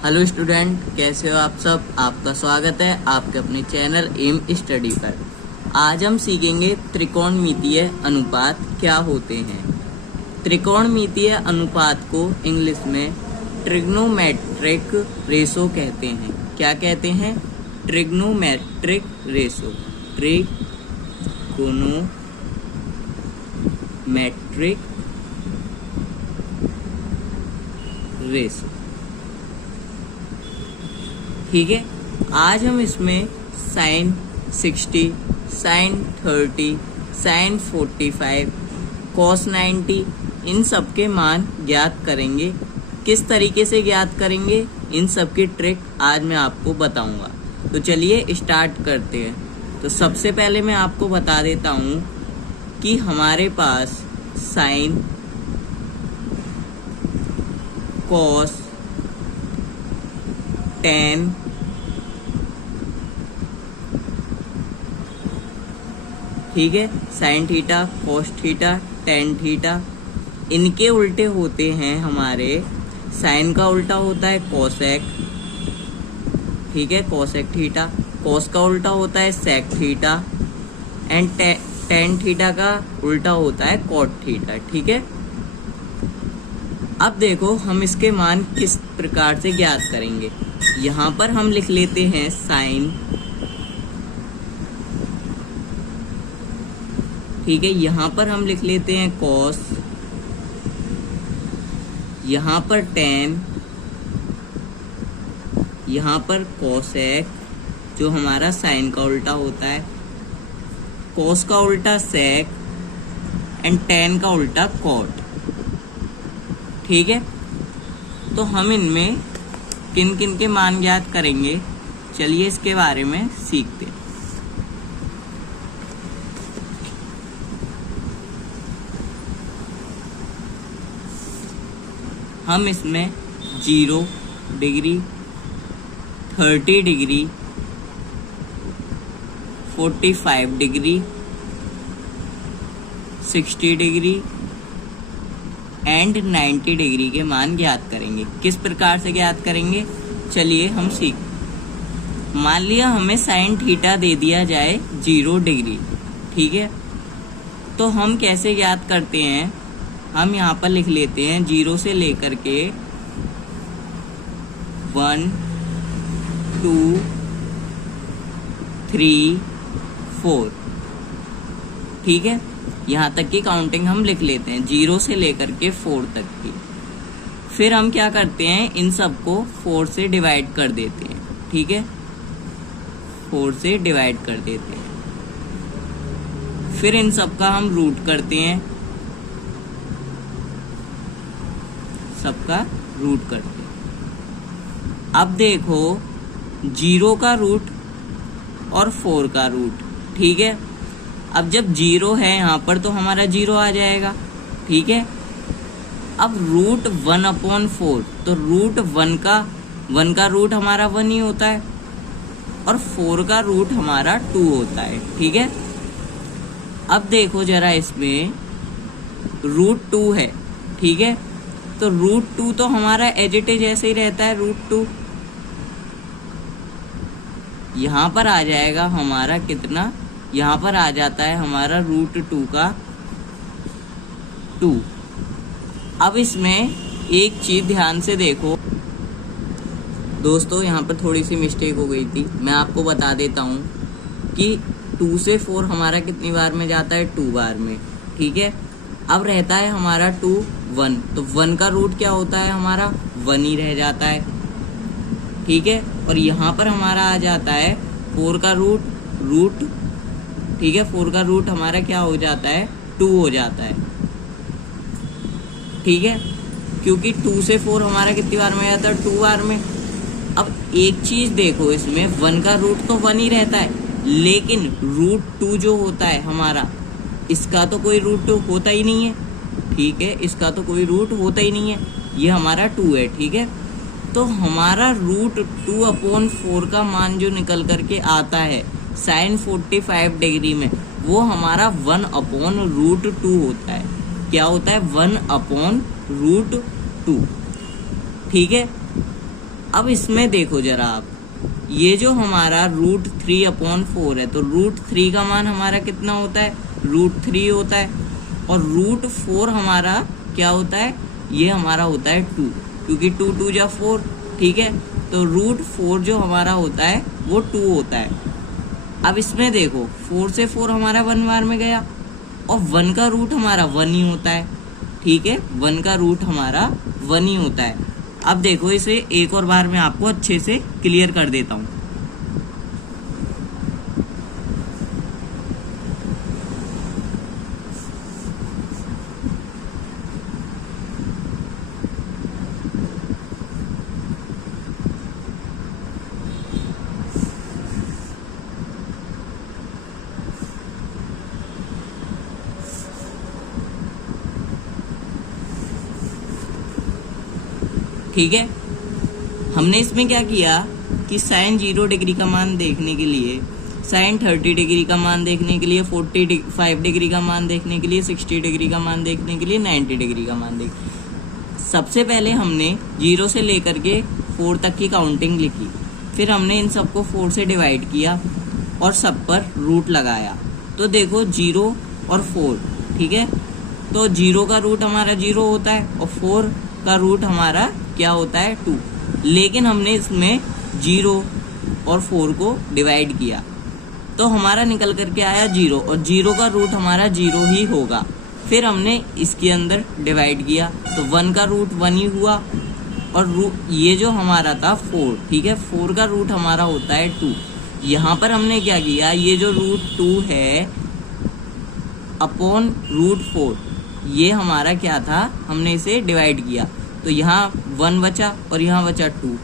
Hello student, कैसे हो आप सब। आपका स्वागत है आपके अपने चैनल एम स्टडी पर। आज हम सीखेंगे त्रिकोणमितीय अनुपात क्या होते हैं। त्रिकोणमितीय अनुपात को इंग्लिश में ट्रिग्नोमेट्रिक रेशो कहते हैं। क्या कहते हैं? Trigonometric ratio. ट्रिग्नोमेट्रिक रेशो, ठीक है। आज हम इसमें साइन 60, साइन 30, साइन 45, कॉस 90 इन सब के मान ज्ञात करेंगे। किस तरीके से ज्ञात करेंगे, इन सब की ट्रिक आज मैं आपको बताऊंगा। तो चलिए स्टार्ट करते हैं। तो सबसे पहले मैं आपको बता देता हूं कि हमारे पास साइन, कॉस, टेन, ठीक है, sine theta, cos theta, tan theta, इनके उल्टे होते हैं हमारे। साइन का उल्टा होता है कोसेक, ठीक है, कोसेक थीटा। कॉस का उल्टा होता है sec theta and tan theta का उल्टा होता है कॉट थीटा, ठीक है। अब देखो हम इसके मान किस प्रकार से ज्ञात करेंगे। यहाँ पर हम लिख लेते हैं साइन, ठीक है। यहाँ पर हम लिख लेते हैं कॉस, यहाँ पर टेन, यहाँ पर कोसेक जो हमारा साइन का उल्टा होता है, कॉस का उल्टा सेक एंड टेन का उल्टा कॉट, ठीक है। तो हम इनमें किन किन के मान ज्ञात करेंगे, चलिए इसके बारे में सीखते हैं। हम इसमें 0 degree, 30 degree, 45 degree, 60 degree and 90 degree के मान ज्ञात करेंगे। किस प्रकार से ज्ञात करेंगे, चलिए हम सीख। मान लिया हमें साइन थीटा दे दिया जाए 0 डिग्री, ठीक है। तो हम कैसे ज्ञात करते हैं, हम यहाँ पर लिख लेते हैं 0 से लेकर के 1, 2, 3, 4, ठीक है। यहाँ तक की काउंटिंग हम लिख लेते हैं 0 से लेकर के 4 तक की। फिर हम क्या करते हैं, इन सबको 4 से डिवाइड कर देते हैं, ठीक है, 4 से डिवाइड कर देते हैं। फिर इन सबका हम रूट करते हैं, सबका रूट करते हैं। अब देखो 0 का रूट और 4 का रूट, ठीक है। अब जब 0 है यहाँ पर तो हमारा 0 आ जाएगा, ठीक है। अब रूट 1/4, तो रूट 1 का रूट हमारा 1 ही होता है और 4 का रूट हमारा 2 होता है, ठीक है। अब देखो जरा इसमें रूट 2 है, ठीक है। तो रूट 2 तो हमारा एज इट इज ऐसे ही रहता है, रूट 2 यहाँ पर आ जाएगा हमारा कितना, यहाँ पर आ जाता है हमारा रूट 2 का 2। अब इसमें एक चीज ध्यान से देखो दोस्तों, यहाँ पर थोड़ी सी मिस्टेक हो गई थी। मैं आपको बता देता हूँ कि 2 से 4 हमारा कितनी बार में जाता है, 2 बार में, ठीक है। अब रहता है हमारा 2, 1, तो 1 का रूट क्या होता है हमारा 1 ही रह जाता है, ठीक है। और यहाँ पर हमारा आ जाता है 4 का रूट, ठीक है, 4 का रूट हमारा क्या हो जाता है, 2 हो जाता है, ठीक है। क्योंकि 2 से 4 हमारा कितनी बार में जाता है, 2 बार में। अब एक चीज देखो, इसमें 1 का रूट तो 1 ही रहता है, लेकिन रूट 2 जो होता है हमारा, इसका तो कोई रूट होता ही नहीं है, ठीक है, इसका तो कोई रूट होता ही नहीं है, ये हमारा 2 है, ठीक है। तो हमारा रूट 2/4 का मान जो निकल करके आता है साइन 45 डिग्री में, वो हमारा 1/√2 होता है। क्या होता है, 1/√2, ठीक है। अब इसमें देखो जरा आप, ये जो हमारा √3/4 है, तो √3 का मान हमारा कितना होता है, √3 होता है, और √4 हमारा क्या होता है, ये हमारा होता है 2, क्योंकि 2 2 जा 4, ठीक है। तो √4 जो हमारा होता है वो 2 होता है। अब इसमें देखो 4 से 4 हमारा 1 बार में गया, और 1 का रूट हमारा 1 ही होता है, ठीक है, 1 का रूट हमारा 1 ही होता है। अब देखो इसे एक और बार मैं आपको अच्छे से क्लियर कर देता हूँ। ठीक है, हमने इसमें क्या किया कि साइन 0 डिग्री का मान देखने के लिए, साइन 30 डिग्री का मान देखने के लिए, 45 डिग्री का मान देखने के लिए, 60 डिग्री का मान देखने के लिए, 90 डिग्री का मान सबसे पहले हमने 0 से लेकर के 4 तक की काउंटिंग लिखी, फिर हमने इन सबको 4 से डिवाइड किया और सब पर रूट लगाया। तो देखो 0 और 4, ठीक है, तो 0 का रूट हमारा 0 होता है और 4 का रूट हमारा क्या होता है 2, लेकिन हमने इसमें 0 और 4 को डिवाइड किया तो हमारा निकल करके आया 0, और 0 का रूट हमारा 0 ही होगा। फिर हमने इसके अंदर डिवाइड किया तो 1 का रूट 1 ही हुआ, और ये जो हमारा था 4, ठीक है, 4 का रूट हमारा होता है 2। यहाँ पर हमने क्या किया, ये जो √2 है अपॉन √4, ये हमारा क्या था, हमने इसे डिवाइड किया तो यहाँ 1 बचा और यहाँ बचा 2।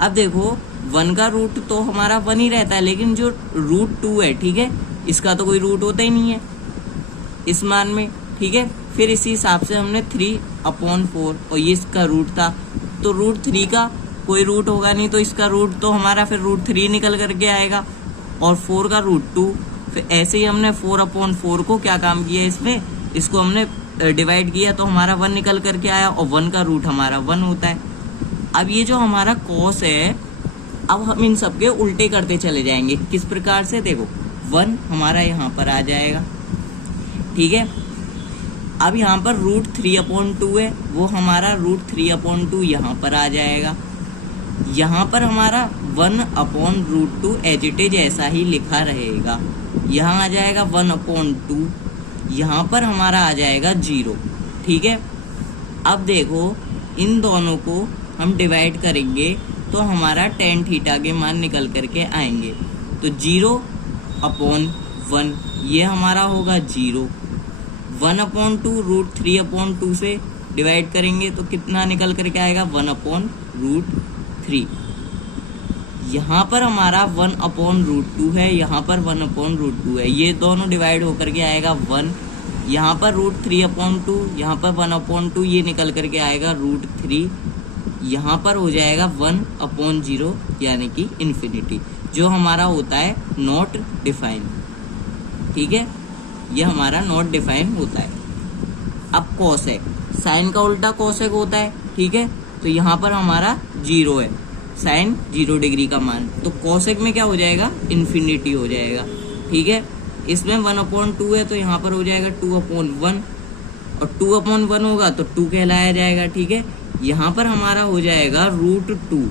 अब देखो 1 का रूट तो हमारा 1 ही रहता है, लेकिन जो √2 है, ठीक है, इसका तो कोई रूट होता ही नहीं है इस मान में, ठीक है। फिर इसी हिसाब से हमने 3/4, और ये इसका रूट था, तो √3 का कोई रूट होगा नहीं, तो इसका रूट तो हमारा फिर √3 निकल करके आएगा, और 4 का √2। फिर ऐसे ही हमने 4/4 को क्या काम किया, इसमें इसको हमने डिवाइड किया तो हमारा 1 निकल करके आया, और 1 का रूट हमारा 1 होता है। अब ये जो हमारा कॉस है, अब हम इन सबके उल्टे करते चले जाएंगे। किस प्रकार से, देखो 1 हमारा यहाँ पर आ जाएगा, ठीक है। अब यहाँ पर √3/2 है, वो हमारा √3/2 यहाँ पर आ जाएगा। यहाँ पर हमारा 1/√2 एज इट इज ऐसा ही लिखा रहेगा, यहाँ आ जाएगा 1/2, यहाँ पर हमारा आ जाएगा 0, ठीक है। अब देखो इन दोनों को हम डिवाइड करेंगे तो हमारा tan थीटा के मान निकल करके आएंगे, तो 0/1 ये हमारा होगा 0, 1/2 √3/2 से डिवाइड करेंगे तो कितना निकल करके आएगा, 1/√3। यहाँ पर हमारा 1/√2 है, यहाँ पर 1/√2 है, ये दोनों डिवाइड होकर के आएगा 1, यहाँ पर √3/2, यहाँ पर 1/2, ये निकल करके आएगा √3, यहाँ पर हो जाएगा 1/0 यानी कि इन्फिनिटी, जो हमारा होता है नॉट डिफाइन, ठीक है, ये हमारा नॉट डिफाइन होता है। अब कोसेक, साइन का उल्टा कोसेक होता है, ठीक है, तो यहाँ पर हमारा 0 है, साइन 0 डिग्री का मान, तो कोसेक में क्या हो जाएगा, इन्फिनिटी हो जाएगा, ठीक है। इसमें 1/2 है तो यहाँ पर हो जाएगा 2/1, और 2/1 होगा तो 2 कहलाया जाएगा, ठीक है। यहाँ पर हमारा हो जाएगा √2,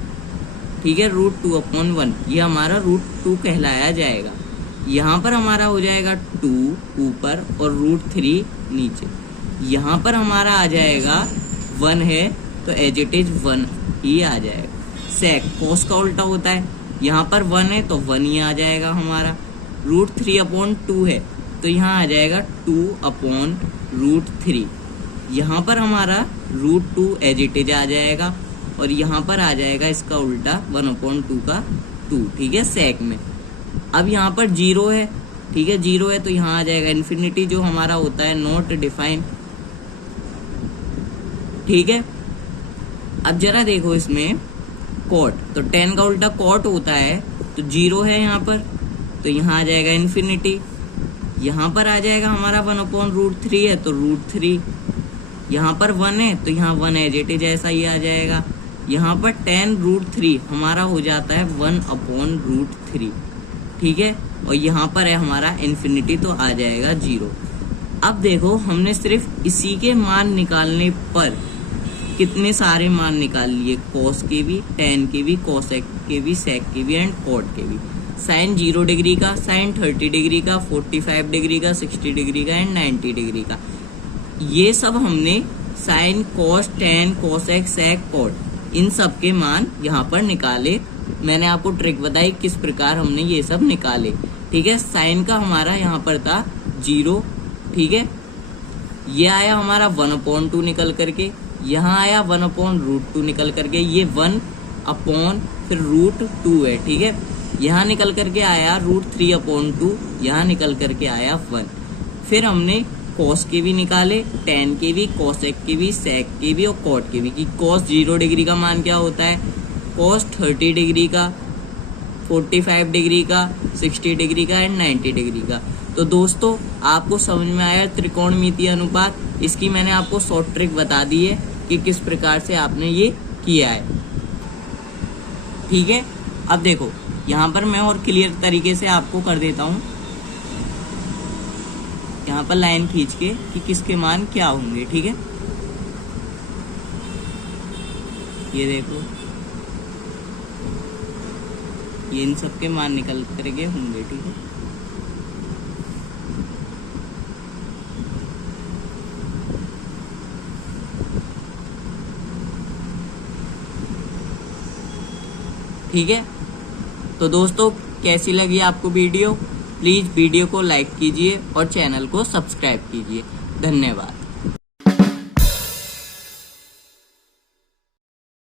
ठीक है, √2/1, ये हमारा √2 कहलाया जाएगा। यहाँ पर हमारा हो जाएगा 2 ऊपर और √3 नीचे, यहाँ पर हमारा आ जाएगा 1 है तो एज इट इज 1 ही आ जाएगा। सेक, कोस का उल्टा होता है, यहाँ पर 1 है तो 1 ही आ जाएगा हमारा। √3/2 है तो यहाँ आ जाएगा 2/√3, यहाँ पर हमारा √2 एज इट इज आ जाएगा, और यहाँ पर आ जाएगा इसका उल्टा 1/2 का 2, ठीक है, सेक में। अब यहाँ पर 0 है, ठीक है, 0 है तो यहाँ आ जाएगा इन्फिनिटी, जो हमारा होता है नॉट डिफाइन, ठीक है। अब जरा देखो इसमें कॉट, तो tan का उल्टा कॉट होता है, तो 0 है यहाँ पर तो यहाँ आ जाएगा इन्फिनिटी, यहाँ पर आ जाएगा हमारा 1/√3 है तो √3, यहाँ पर 1 है तो यहाँ 1 एज इट इज ऐसा ही आ जाएगा, यहाँ पर tan√3 हमारा हो जाता है 1/√3, ठीक है। और यहाँ पर है हमारा इन्फिनिटी, तो आ जाएगा 0। अब देखो हमने सिर्फ इसी के मान निकालने पर कितने सारे मान निकाल लिए, कॉस के भी, tan के भी, कोसेक के भी, सेक के भी एंड कॉट के भी। साइन 0 डिग्री का, साइन 30 डिग्री का, 45 डिग्री का, 60 डिग्री का एंड 90 डिग्री का, ये सब हमने साइन, कॉस, tan, कोसेक, सेक, कॉट, इन सब के मान यहाँ पर निकाले। मैंने आपको ट्रिक बताई किस प्रकार हमने ये सब निकाले, ठीक है। साइन का हमारा यहाँ पर था 0, ठीक है। ये आया हमारा 1/2 निकल करके, यहाँ आया 1/√2 निकल करके, ये 1/ फिर √2 है, ठीक है। यहाँ निकल करके आया √3/2, यहाँ निकल करके आया 1। फिर हमने कॉस के भी निकाले, tan के भी, कोसेक के भी, सेक के भी और कॉट के भी, कि कॉस 0 डिग्री का मान क्या होता है, कॉस 30 डिग्री का, 45 डिग्री का, 60 डिग्री का एंड 90 डिग्री का। तो दोस्तों आपको समझ में आया त्रिकोणमितीय अनुपात, इसकी मैंने आपको शॉर्ट ट्रिक बता दी है कि किस प्रकार से आपने ये किया है, ठीक है। अब देखो यहाँ पर मैं और क्लियर तरीके से आपको कर देता हूँ, यहाँ पर लाइन खींच के कि किसके मान क्या होंगे, ठीक है। ये देखो, ये इन सब के मान निकल करके होंगे, ठीक है। ठीक है, तो दोस्तों कैसी लगी आपको वीडियो, प्लीज वीडियो को लाइक कीजिए और चैनल को सब्सक्राइब कीजिए। धन्यवाद।